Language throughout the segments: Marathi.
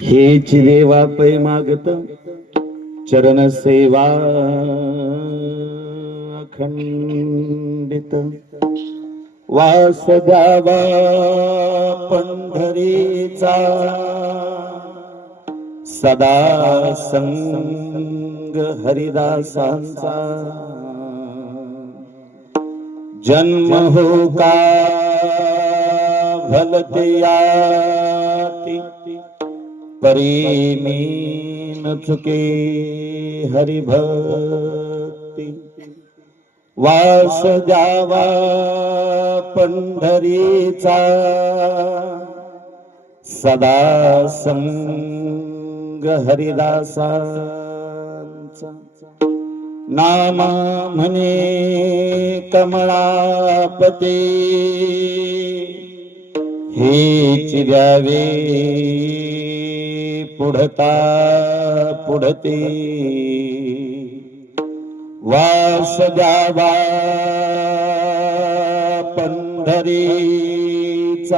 हेच देवा पै मागत चरण सेवा खंडित वास द्यावा पंढरीचा. सदा संग हरिदासांचा. जन्म हो का? भलते याती परी मी न चुके हरिभक्ती। वास जावा पंढरीचा। सदा संग हरिदासांचा। नामा म्हणे कमळापते। हे चिरावे पुढता पुढते. वास द्यावा पंढरीचा.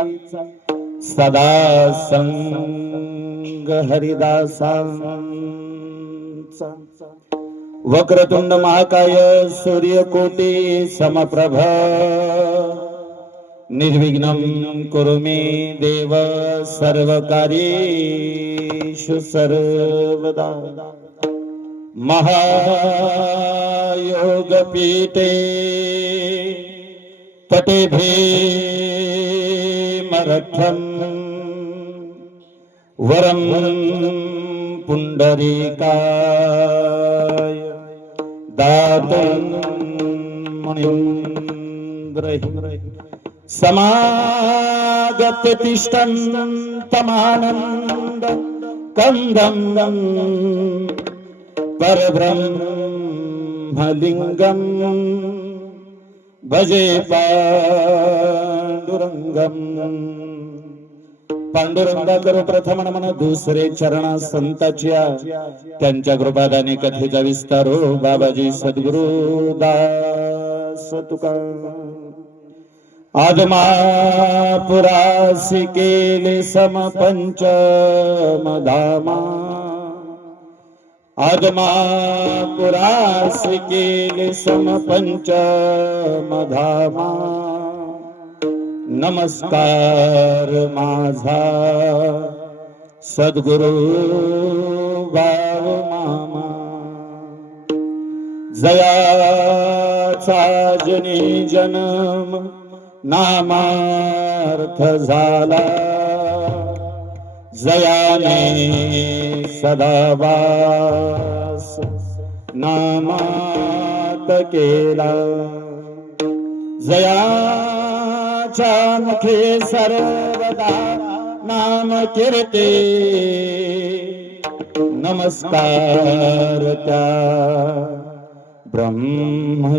सदा संग हरिदासांचा. वक्रतुंड महाकाय सूर्यकोटी समप्रभ. निर्विघ्नं कुरु मे देव सर्वकार्येषु सर्वदा। महायोगपीठे पटे भीमरथम् वरं पुण्डरीकाय दातुं मुनिन्द्रहि। समागत तिष्ठन्तमानन्द कन्दम् परब्रह्मलिङ्गम् भजे पाण्डुरङ्गम् पांडुरंगा करो प्रथम नमन दुसरे चरण संताच्या त्यांच्या कृपादाने कथेचा विस्तार हो बाबाजी सद्गुरु दास तुका। आदमापुरासी केले सम पंचमधामा आदमापुरासी केले सम पंचमधामा नमस्कार माझा। सद्गुरु बाव मामा। जयाचा जनी जन्म। नामार्थ झाला. जयाने सदावास नामात केला. जयाच्या मुखे सर्वदा नाम कीर्ते. नमस्कार त्या ब्रह्म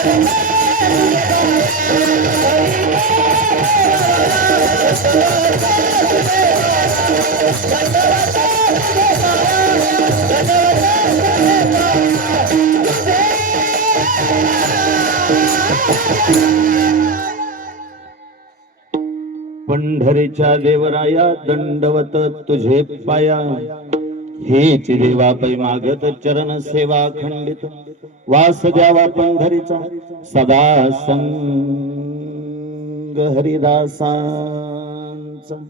पंढरीच्या देवराया दंडवत तुझे पाया. हेच देवा पै मागत चरण सेवा खंडित. वास द्यावा पंढरीचा सदा संग हरिदासांचा.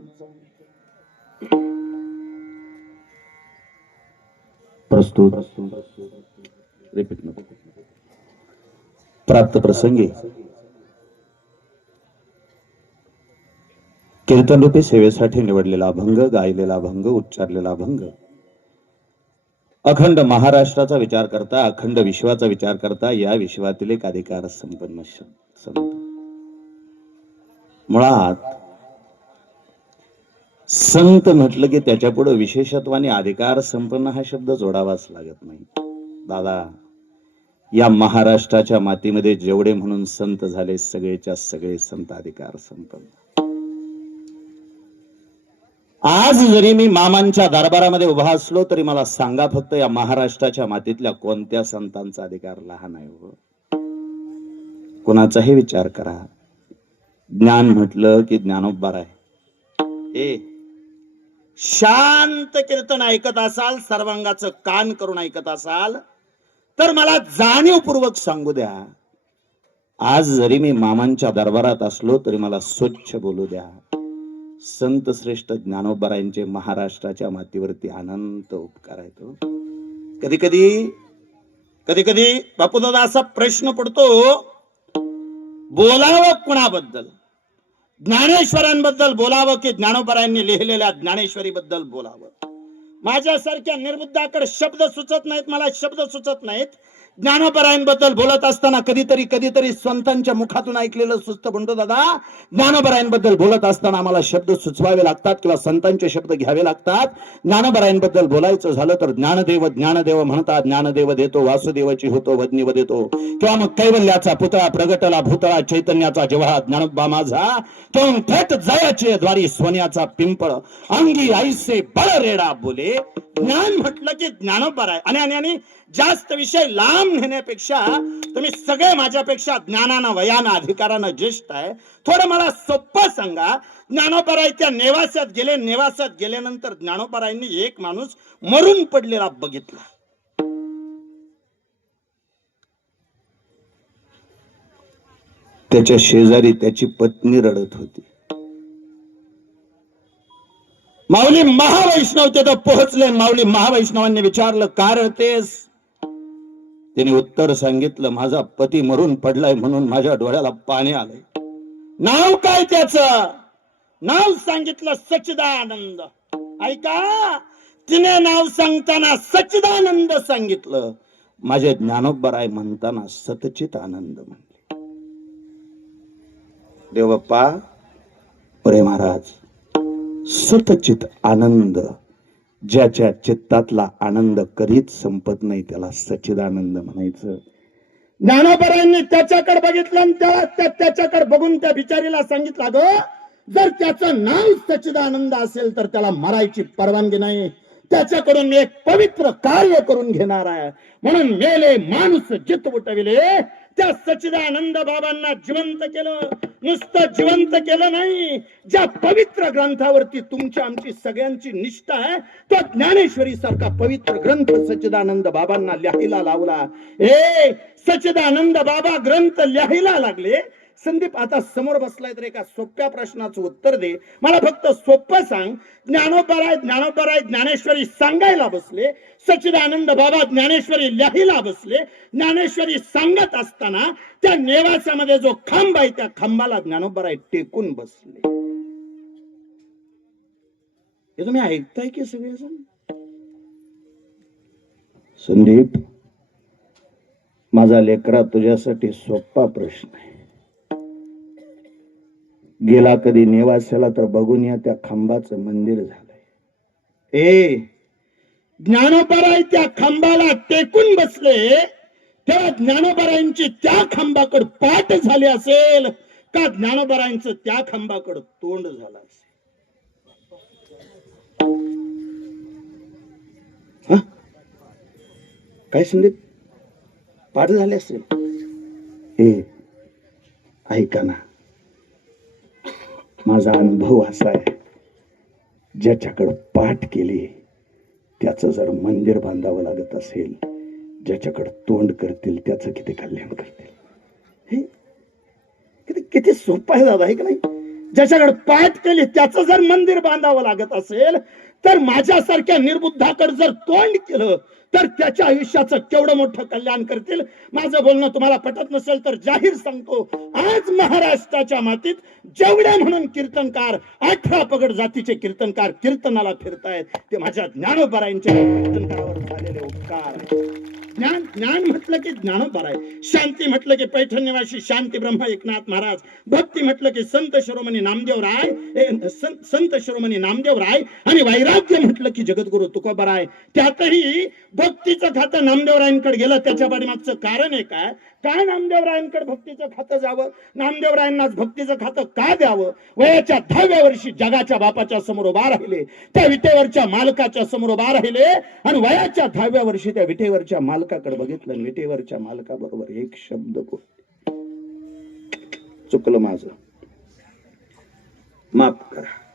प्रस्तुत. प्राप्त प्रसंगी. कीर्तन रूपी सेवेसाठी निवडलेला अभंग गायलेला अभंग उच्चारलेला अभंग. अखंड महाराष्ट्राचा विचार करता अखंड विश्वाचा विचार करता या विश्वातील एक अधिकार संपन्न संत मुळात संत म्हटलं की त्याच्या पुढे विशेषत्वाने अधिकार संपन्न हा शब्द जोडावाच लागत नाही. दादा या महाराष्ट्राच्या मातीमध्ये जेवढे म्हणून संत झाले सगळेच्या सगळे संत अधिकार संपन्न. आज जरी मी मामांच्या दरबारामध्ये उभा असलो तरी मला सांगा फक्त या महाराष्ट्राच्या मातीतल्या कोणत्या संतांचा अधिकार लहान आहे हो? कुणाचाही विचार करा. ज्ञान म्हटलं की ज्ञानोबार आहे. ए शांत कीर्तन ऐकत असाल सर्वांगाचं कान करून ऐकत असाल तर मला जाणीवपूर्वक सांगू द्या. आज जरी मी मामांच्या दरबारात असलो तरी मला स्वच्छ बोलू द्या. संत श्रेष्ठ ज्ञानोबरायांचे महाराष्ट्राच्या मातीवरती अनंत उपकार आहेत कधी कधी कधी कधी बापूदादा असा प्रश्न पडतो बोलावं कुणाबद्दल? ज्ञानेश्वरांबद्दल बोलावं की ज्ञानोबरायांनी लिहिलेल्या ज्ञानेश्वरी बद्दल बोलावं? माझ्यासारख्या निर्बुद्धाकडे शब्द सुचत नाहीत मला शब्द सुचत नाहीत. ज्ञानपरायणबद्दल बोलत असताना कधीतरी कधीतरी संतांच्या मुखातून ऐकलेलं सुस्त म्हणतो दादा. ज्ञानपरायणबद्दल बोलत असताना आम्हाला शब्द सुचवावे लागतात किंवा संतांचे शब्द घ्यावे लागतात. ज्ञानपरायणबद्दल बोलायचं झालं तर ज्ञानदेव ज्ञानदेव म्हणतात ज्ञानदेव देतो वासुदेवाची होतो वज्ञव देतो किंवा मग कैवल्याचा पुतळा प्रगटला भूतळा चैतन्याचा जेव्हा ज्ञानोबा माझा. तेव्हा थेट जयाचे द्वारी सोन्याचा पिंपळ अंगी आईसे बळ रेडा बोले. ज्ञान म्हटलं की ज्ञानोपराय आणि आणि जास्त विषय लांब नेण्यापेक्षा तुम्ही सगळे माझ्यापेक्षा ज्ञानानं वयानं अधिकारानं ज्येष्ठ आहे. थोडं मला सोपं सांगा. ज्ञानोपरायच्या नेवासात गेले नेवासात गेल्यानंतर ज्ञानोपरायांनी एक माणूस मरून पडलेला बघितला. त्याच्या शेजारी त्याची पत्नी रडत होती. माऊली महावैष्णव तिथं पोहोचले. माऊली महावैष्णवांनी विचारलं का रडतेस? तिने उत्तर सांगितलं माझा पती मरून पडलाय म्हणून माझ्या डोळ्याला पाणी आलंय. नाव काय त्याच? नाव सांगितलं सच्चिदानंद. ऐका तिने नाव सांगताना सच्चिदानंद सांगितलं. माझे ज्ञानोबराय म्हणताना सतचित आनंद म्हणले. देवप्पा प्रेमाराज सतचित आनंद ज्याच्या चित्तातला आनंद कधीच संपत नाही त्याला सच्चिदानंद म्हणायचं. ज्ञानोबरायांनी त्याच्याकडे बघितलं आणि त्याला त्याच्याकडे बघून त्या बिचारीला सांगितलं ग जर त्याचं नाव सच्चिदानंद असेल तर त्याला मरायची परवानगी नाही. त्याच्याकडून मी एक पवित्र कार्य करून घेणार आहे. म्हणून मेले माणूस जित उठविले त्या सचिदानंद बाबांना जिवंत केलं नुसतं जिवंत केलं नाही ज्या पवित्र ग्रंथावरती तुमची आमची सगळ्यांची निष्ठा आहे तो ज्ञानेश्वरी सारखा पवित्र ग्रंथ सचिदानंद बाबांना लिहायला लावला. ए सचिदानंद बाबा ग्रंथ लिहायला लागले संदीप आता समोर बसलाय तर एका सोप्या प्रश्नाचं उत्तर दे. मला फक्त सोपं सांग. ज्ञानोपराय ज्ञानोपराय ज्ञानेश्वरी सांगायला बसले. सचिदानंद बाबा ज्ञानेश्वरी लिहायला बसले. ज्ञानेश्वरी सांगत असताना त्या नेवासामध्ये जो खांब आहे त्या खांबाला ज्ञानोबराय टेकून बसले. हे तुम्ही ऐकताय की सगळेजण? संदीप माझा लेकरा तुझ्यासाठी सोपा प्रश्न आहे. गेला कधी नेवास्याला तर बघून या त्या खांबाचं मंदिर झालंय. ए ज्ञानोबराय त्या खांबाला टेकून बसले तेव्हा ज्ञानोबरायांची त्या खांबाकड पाठ झाली असेल का ज्ञानोबरायांचं त्या खांबाकड तोंड झालं असेल? हं? काय संदीप? पाठ झाले असेल? ए ऐका ना. माझा अनुभव असा आहे. ज्याच्याकडं पाठ केली त्याचं जर मंदिर बांधावं लागत असेल ज्याच्याकडं तोंड करतील त्याचं किती कल्याण करतील? हे? किती किती सोपं आहे दादा हे की नाही? ज्याच्याकडे पाठ केली त्याचं जर मंदिर बांधावं लागत असेल तर माझ्यासारख्या निर्बुद्धाकडे जर तोंड केलं तर त्याच्या आयुष्याचं केवढं मोठं कल्याण करतील? माझं बोलणं तुम्हाला पटत नसेल तर जाहीर सांगतो आज महाराष्ट्राच्या मातीत जेवढ्या म्हणून कीर्तनकार अठरा पगड जातीचे कीर्तनकार कीर्तनाला फिरतायत ते माझ्या ज्ञानोबरायांच्या कीर्तनकारावर झालेले उपकार. ज्ञान ज्ञान म्हटलं की ज्ञानोबर आहे. शांती म्हटलं की पैठण्यवासी शांती ब्रह्म एकनाथ महाराज. भक्ती म्हटलं की संत शिरोमणी नामदेव राय सं- संत शिरोमणी नामदेव राय. आणि वैराग्य म्हटलं की जगद्गुरु तुकोबराय त्यातही भक्तीचं खातं नामदेवरायांकडे गेलं त्याच्या पाठीमागचं कारण आहे. काय काय नामदेवरायांकडे भक्तीचं खातं जावं? नामदेवरायांनाच भक्तीचं खातं का द्यावं? वयाच्या दहाव्या वर्षी जगाच्या बापाच्या समोर उभा राहिले त्या विटेवरच्या मालकाच्या समोर उभा राहिले आणि वयाच्या दहाव्या वर्षी त्या विटेवरच्या मालकाकडे बघितलं विटेवरच्या मालकाबरोबर एक शब्द बोल चुकलं माझ. माफ करा.